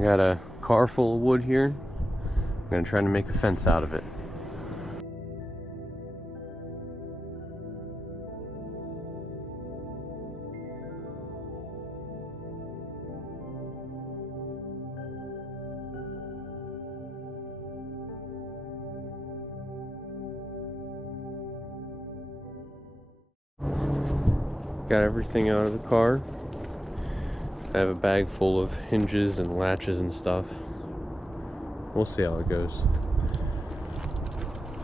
I got a car full of wood here. I'm gonna try to make a fence out of it. Got everything out of the car. I have a bag full of hinges and latches and stuff. We'll see how it goes.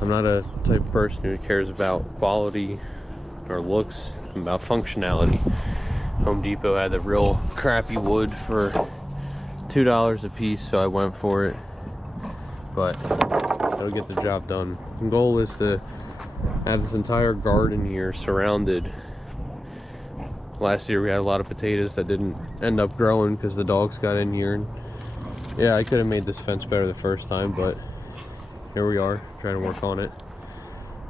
I'm not a type of person who cares about quality or looks. I'm about functionality. Home Depot had the real crappy wood for $2 a piece, so I went for it. But it'll get the job done. The goal is to have this entire garden here surrounded. Last year we had a lot of potatoes that didn't end up growing because the dogs got in here. And yeah, I could have made this fence better the first time, but here we are trying to work on it.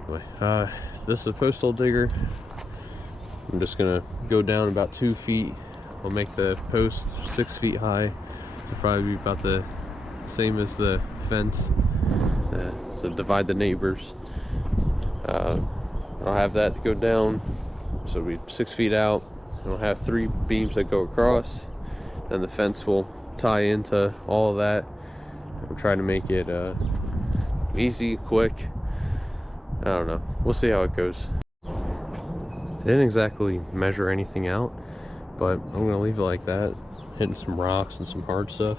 Anyway, this is a postal digger. I'm just gonna go down about 2 feet. I'll make the post 6 feet high. It'll probably be about the same as the fence. So divide the neighbors. I'll have that go down, so it'll be 6 feet out. I'll have 3 beams that go across, and the fence will tie into all of that. I'm trying to make it easy, quick. I don't know. We'll see how it goes. I didn't exactly measure anything out, but I'm gonna leave it like that, hitting some rocks and some hard stuff.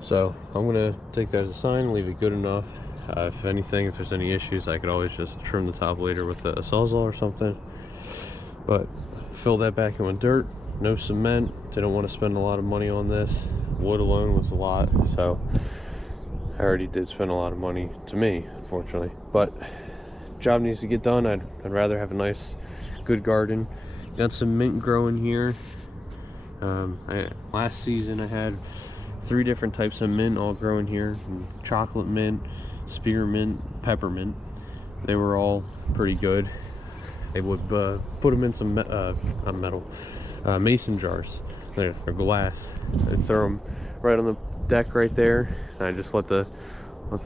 So I'm gonna take that as a sign, leave it good enough. If anything, if there's any issues, I could always just trim the top later with a Sawzall or something. But fill that back in with dirt, no cement. Didn't want to spend a lot of money on this. Wood alone was a lot, so I already did spend a lot of money, to me, unfortunately. But job needs to get done. I'd rather have a nice, good garden. Got some mint growing here. Last season I had 3 different types of mint all growing here: chocolate mint, spearmint, peppermint. They were all pretty good. They would put them in some mason jars. They're glass. They throw them right on the deck right there, and I just let the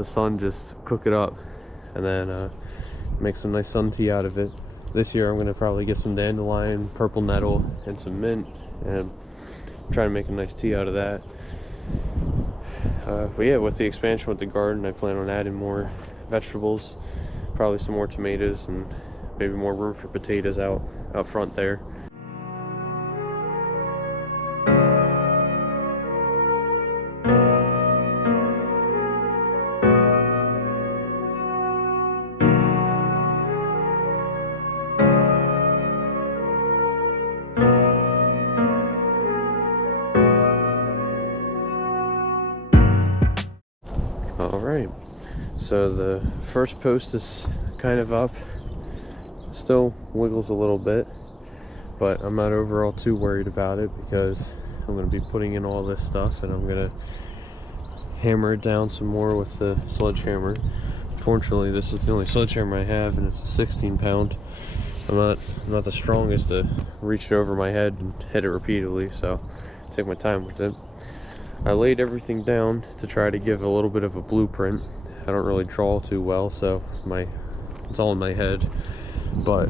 sun just cook it up, and then make some nice sun tea out of it. This year I'm gonna probably get some dandelion, purple nettle, and some mint, and try to make a nice tea out of that. But yeah, with the expansion with the garden, I plan on adding more vegetables, probably some more tomatoes, and maybe more room for potatoes out front there. All right, so the first post is kind of up. Still wiggles a little bit, but I'm not overall too worried about it because I'm going to be putting in all this stuff, and I'm going to hammer it down some more with the sledgehammer. Fortunately, this is the only sledgehammer I have, and it's a 16-pound. I'm not the strongest to reach it over my head and hit it repeatedly, so take my time with it. I laid everything down to try to give a little bit of a blueprint. I don't really draw too well, so it's all in my head. But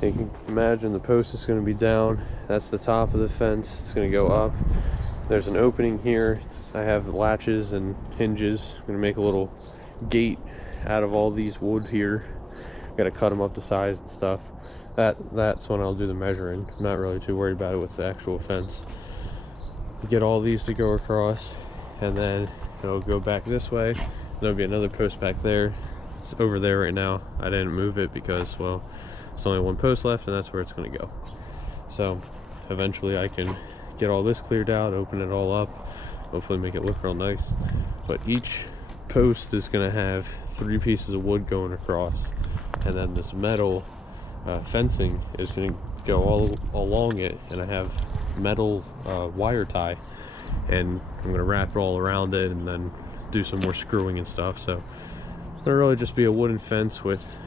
you can imagine the post is going to be down. That's the top of the fence. It's going to go up. There's an opening here. I have latches and hinges. I'm going to make a little gate out of all these wood here. Got to cut them up to size and stuff. That's when I'll do the measuring. I'm not really too worried about it with the actual fence. Get all these to go across, and then it'll go back this way. There'll be another post back there. It's over there right now. I didn't move it because, well, there's only 1 post left, and that's where it's going to go. So eventually I can get all this cleared out, open it all up, hopefully make it look real nice. But each post is going to have 3 pieces of wood going across, and then this metal fencing is going to go all along it, and I have metal wire tie, and I'm going to wrap it all around it and then do some more screwing and stuff. So it'll really just be a wooden fence with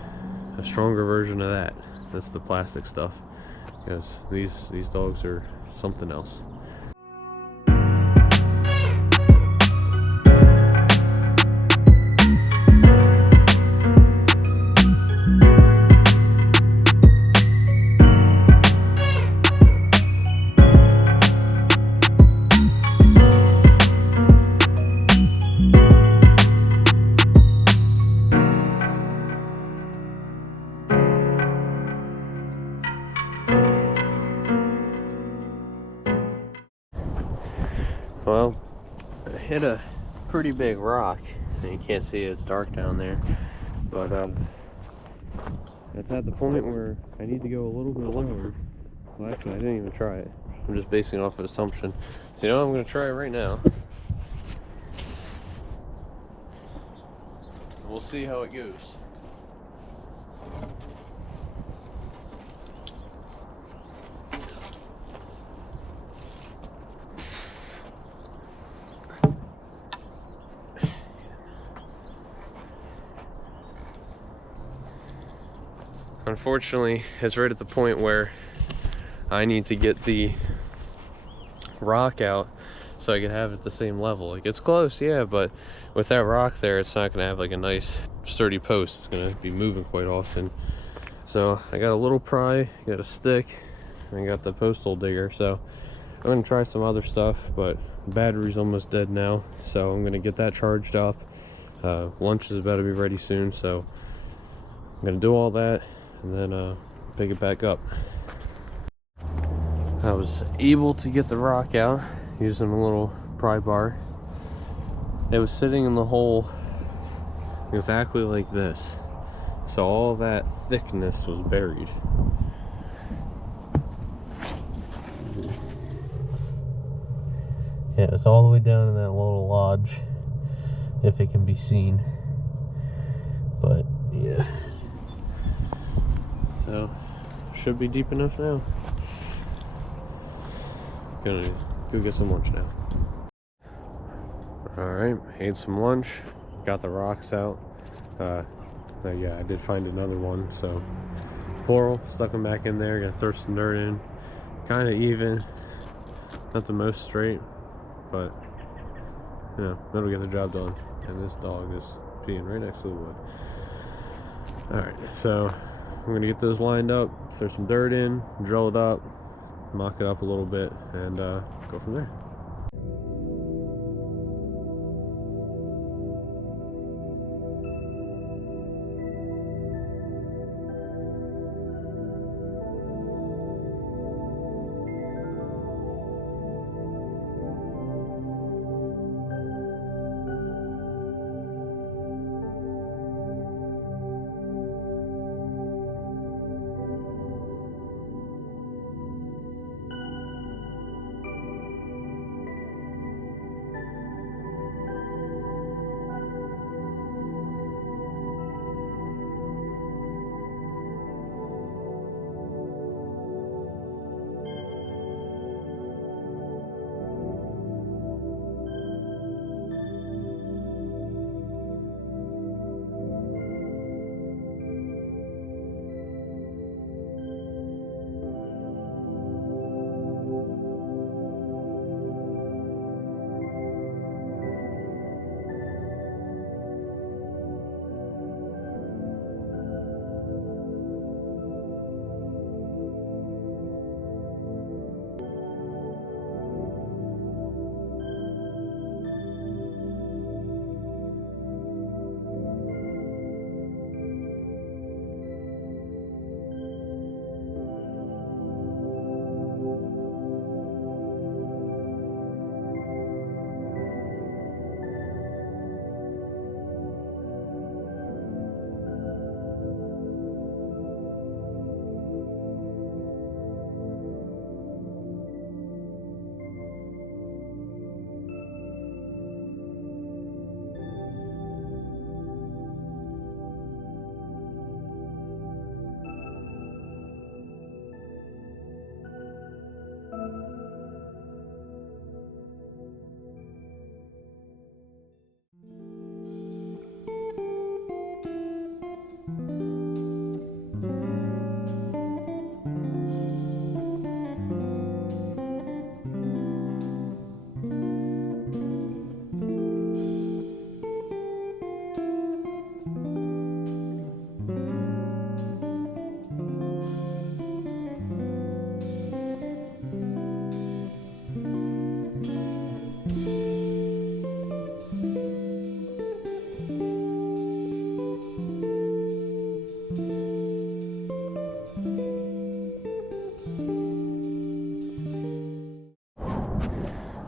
a stronger version of that. That's the plastic stuff, because these dogs are something else. Well, I hit a pretty big rock, and you can't see it, it's dark down there, but it's at the point where I need to go a little bit lower. Well, actually, I didn't even try it. I'm just basing off of assumption. So, you know, I'm going to try it right now. We'll see how it goes. Unfortunately, it's right at the point where I need to get the rock out so I can have it at the same level. Like, it's close, yeah, but with that rock there, it's not going to have like a nice sturdy post. It's going to be moving quite often. So I got a little pry, got a stick, and I got the post hole digger. So I'm going to try some other stuff, but the battery's almost dead now, so I'm going to get that charged up. Lunch is about to be ready soon, so I'm going to do all that and then pick it back up. I was able to get the rock out using a little pry bar. It was sitting in the hole exactly like this, so all that thickness was buried. Yeah, it's all the way down in that little lodge, if it can be seen. But yeah, so should be deep enough now. Gonna go get some lunch now. Alright, ate some lunch, got the rocks out. Yeah, I did find another one, so coral, stuck them back in there, gotta throw some dirt in. Kind of even, not the most straight, but you know, that'll get the job done. And this dog is peeing right next to the wood. Alright, so I'm gonna get those lined up, throw some dirt in, drill it up, mock it up a little bit, and go from there.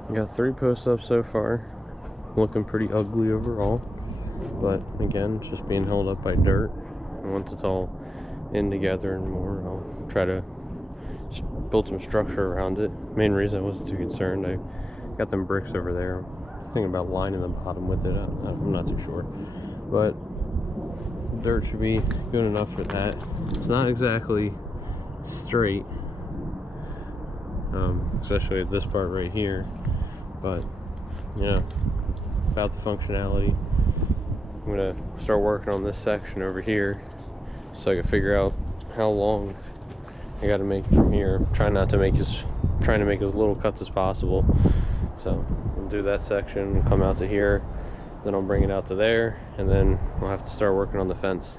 I got 3 posts up so far. Looking pretty ugly overall, but again, it's just being held up by dirt. And once it's all in together and more, I'll try to build some structure around it. Main reason I wasn't too concerned, I got them bricks over there. Thinking about lining the bottom with it. I'm not too sure, but dirt should be good enough for that. It's not exactly straight, especially at this part right here, but yeah, about the functionality. I'm gonna start working on this section over here so I can figure out how long I gotta make it from here. Trying to make as little cuts as possible. So I'll do that section, come out to here, then I'll bring it out to there, and then I'll have to start working on the fence.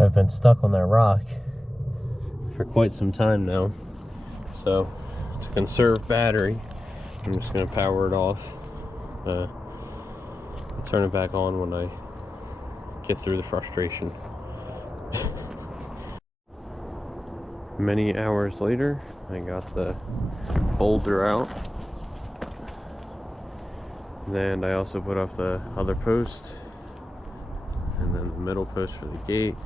I've been stuck on that rock for quite some time now, so to conserve battery, I'm just going to power it off. I'll turn it back on when I get through the frustration. Many hours later, I got the boulder out, and I also put up the other post and then the middle post for the gate.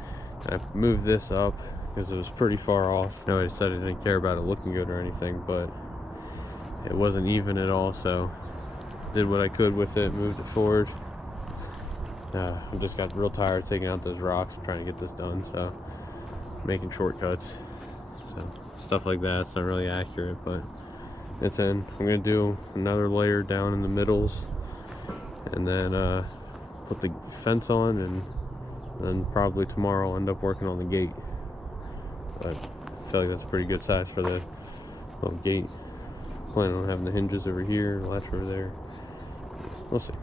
I moved this up because it was pretty far off. I know I said I didn't care about it looking good or anything, but it wasn't even at all, so did what I could with it, moved it forward. I just got real tired taking out those rocks and trying to get this done, so making shortcuts. So stuff like that's not really accurate, but it's in. I'm gonna do another layer down in the middles, and then put the fence on, and then probably tomorrow I'll end up working on the gate. But I feel like that's a pretty good size for the little gate. Planning on having the hinges over here, latch over there. We'll see.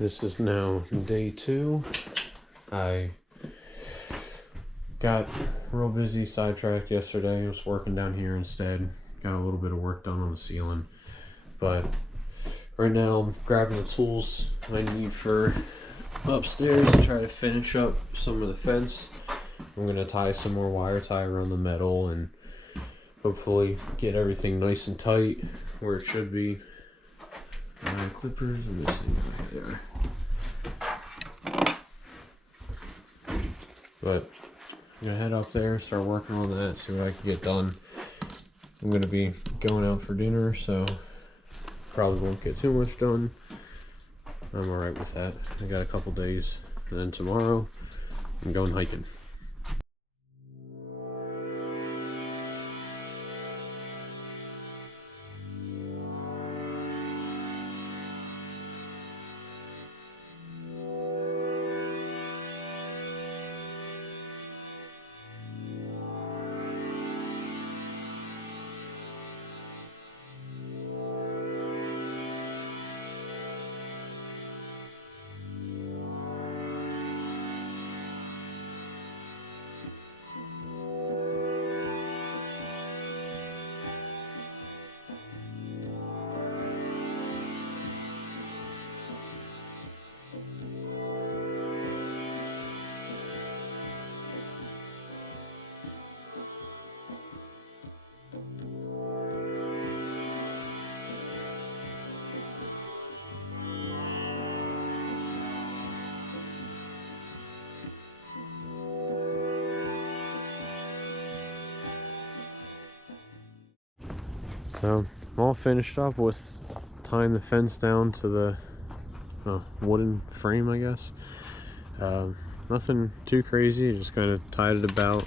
This is now day 2. I got real busy, sidetracked yesterday. I was working down here instead. Got a little bit of work done on the ceiling. But right now I'm grabbing the tools I need for upstairs to try to finish up some of the fence. I'm going to tie some more wire tie around the metal and hopefully get everything nice and tight where it should be. Clippers are missing right there. But I'm gonna head up there, start working on that, see what I can get done. I'm gonna be going out for dinner, so probably won't get too much done. I'm alright with that. I got a couple days, and then tomorrow I'm going hiking. So I'm all finished up with tying the fence down to the wooden frame, I guess. Nothing too crazy, just kind of tied it about.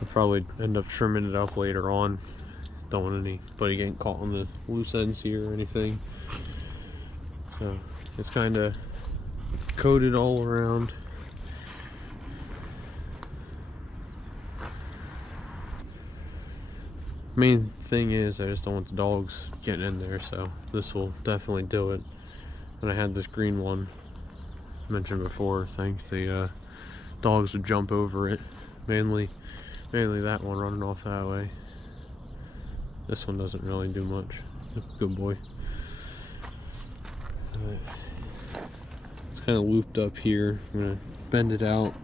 I'll probably end up trimming it up later on. Don't want anybody getting caught on the loose ends here or anything. So it's kind of coated all around. Main thing is I just don't want the dogs getting in there, so this will definitely do it. And I had this green one mentioned before. I think the dogs would jump over it, mainly that one running off that way. This one doesn't really do much. Good boy. It's kind of looped up here. I'm gonna bend it out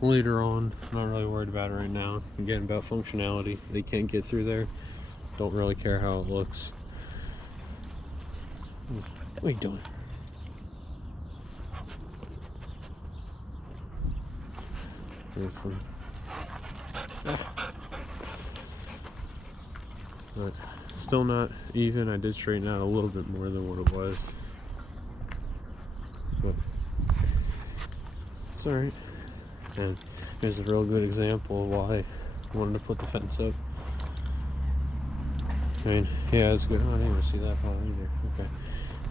later on. I'm not really worried about it right now. I'm getting about functionality. They can't get through there. Don't really care how it looks. What are you doing? But still not even. I did straighten out a little bit more than what it was, but it's alright. And here's a real good example of why I wanted to put the fence up. I mean, yeah, it's good. Oh, I didn't even see that part either. Okay,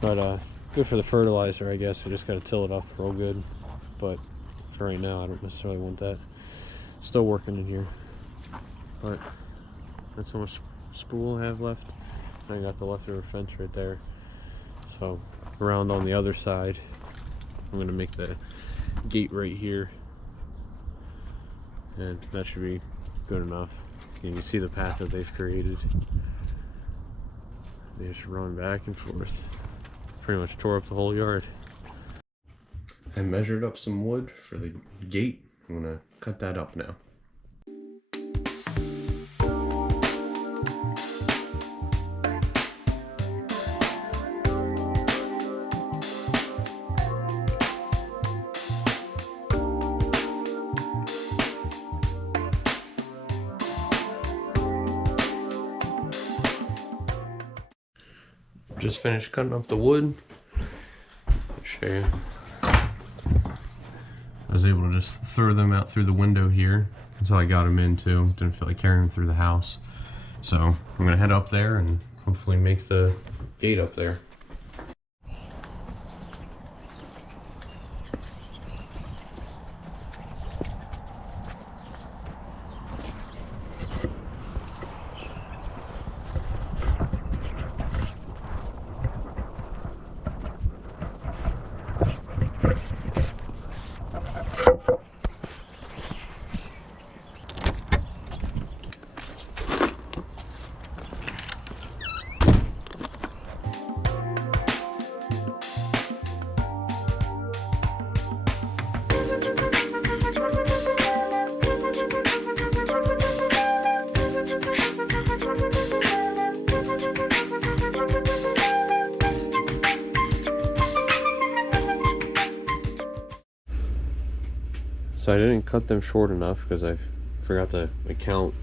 but good for the fertilizer, I guess. I just gotta till it up real good, but for right now I don't necessarily want that. Still working in here, but that's how much spool I have left. I got the leftover fence right there, so around on the other side I'm gonna make the gate right here, and that should be good enough. You can see the path that they've created. They just run back and forth. Pretty much tore up the whole yard. I measured up some wood for the gate. I'm gonna cut that up now. Just finished cutting up the wood. I'll show you. I was able to just throw them out through the window here. That's how I got them in too. Didn't feel like carrying them through the house. So I'm gonna head up there and hopefully make the gate up there. So I didn't cut them short enough because I forgot to count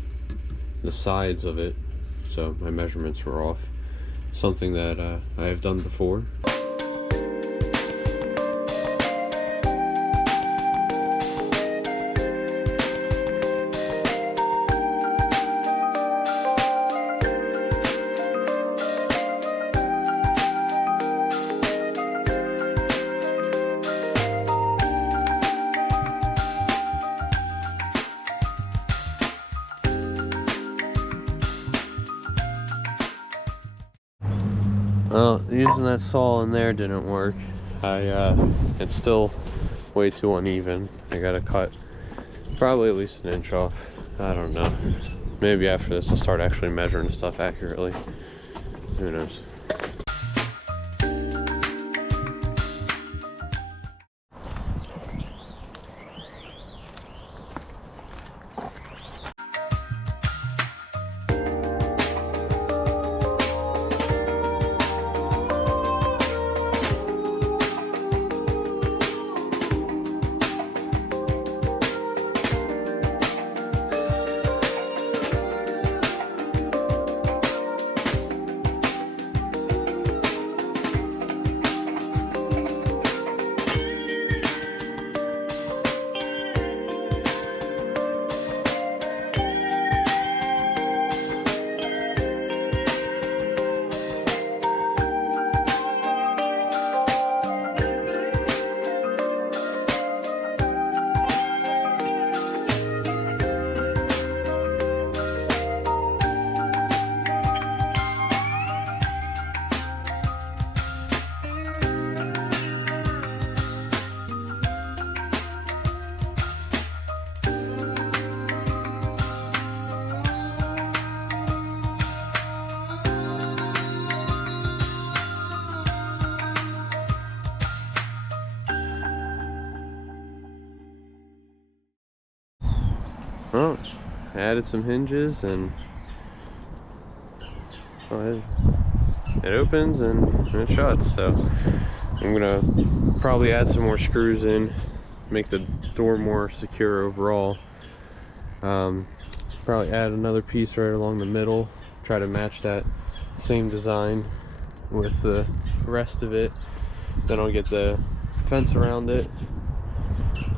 the sides of it, so my measurements were off. Something that I have done before. Well, using that saw in there didn't work. It's still way too uneven. I gotta cut probably at least an inch off. I don't know. Maybe after this I'll start actually measuring stuff accurately. Who knows? Well, I added some hinges and it opens and it shuts. So I'm gonna probably add some more screws in, make the door more secure overall. Probably add another piece right along the middle, try to match that same design with the rest of it. Then I'll get the fence around it,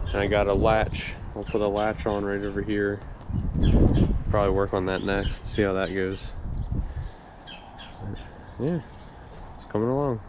and I got a latch. I'll put a latch on right over here. Probably work on that next, see how that goes. Yeah, it's coming along.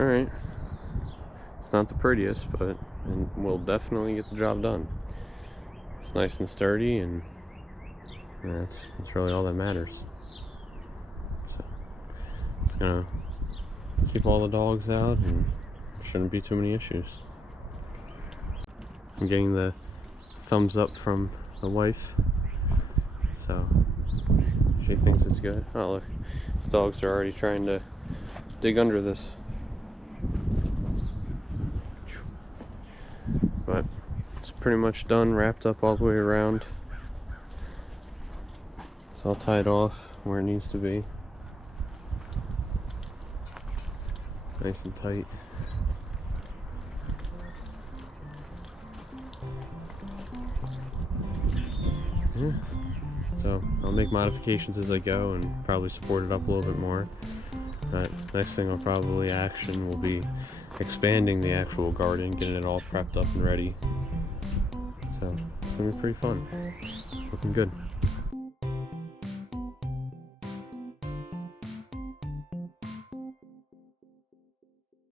Alright, it's not the prettiest, but we'll definitely get the job done. It's nice and sturdy, and that's really all that matters. So it's gonna keep all the dogs out, and shouldn't be too many issues. I'm getting the thumbs up from the wife, so she thinks it's good. Oh look, these dogs are already trying to dig under this. But it's pretty much done, wrapped up all the way around. So I'll tie it off where it needs to be. Nice and tight. Yeah. So I'll make modifications as I go and probably support it up a little bit more. But next thing I'll probably action will be expanding the actual garden, getting it all prepped up and ready. So it's gonna be pretty fun. Looking good.